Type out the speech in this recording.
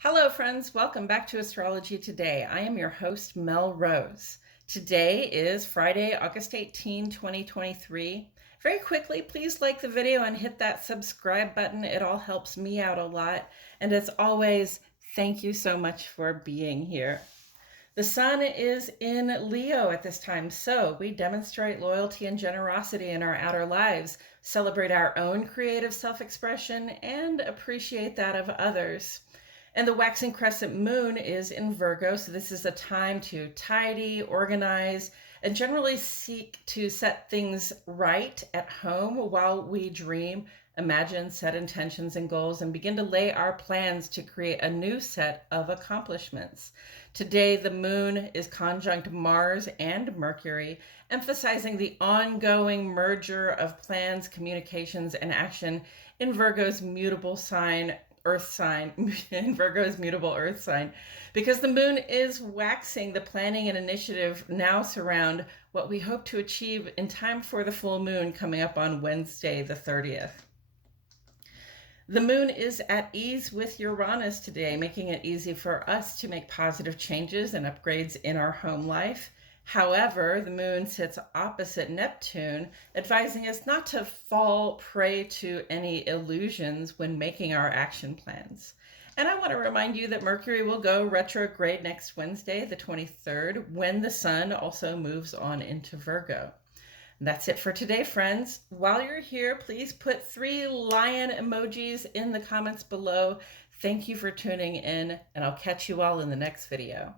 Hello friends, welcome back to Astrology Today. I am your host, Mel Rose. Today is Friday, August 18, 2023. Very quickly, please like the video and hit that subscribe button. It all helps me out a lot. And as always, thank you so much for being here. The sun is in Leo at this time, so we demonstrate loyalty and generosity in our outer lives, celebrate our own creative self-expression, and appreciate that of others. And the waxing crescent moon is in Virgo, so this is a time to tidy, organize, and generally seek to set things right at home while we dream, imagine, set intentions and goals, and begin to lay our plans to create a new set of accomplishments. Today, the moon is conjunct Mars and Mercury, emphasizing the ongoing merger of plans, communications, and action in Virgo's mutable sign, Earth sign, in Virgo's mutable Earth sign, because the moon is waxing. The planning and initiative now surround what we hope to achieve in time for the full moon coming up on Wednesday, the 30th. The moon is at ease with Uranus today, making it easy for us to make positive changes and upgrades in our home life. However, the moon sits opposite Neptune, advising us not to fall prey to any illusions when making our action plans. And I want to remind you that Mercury will go retrograde next Wednesday, the 23rd, when the sun also moves on into Virgo. That's it for today, friends. While you're here, please put 3 lion emojis in the comments below. Thank you for tuning in, and I'll catch you all in the next video.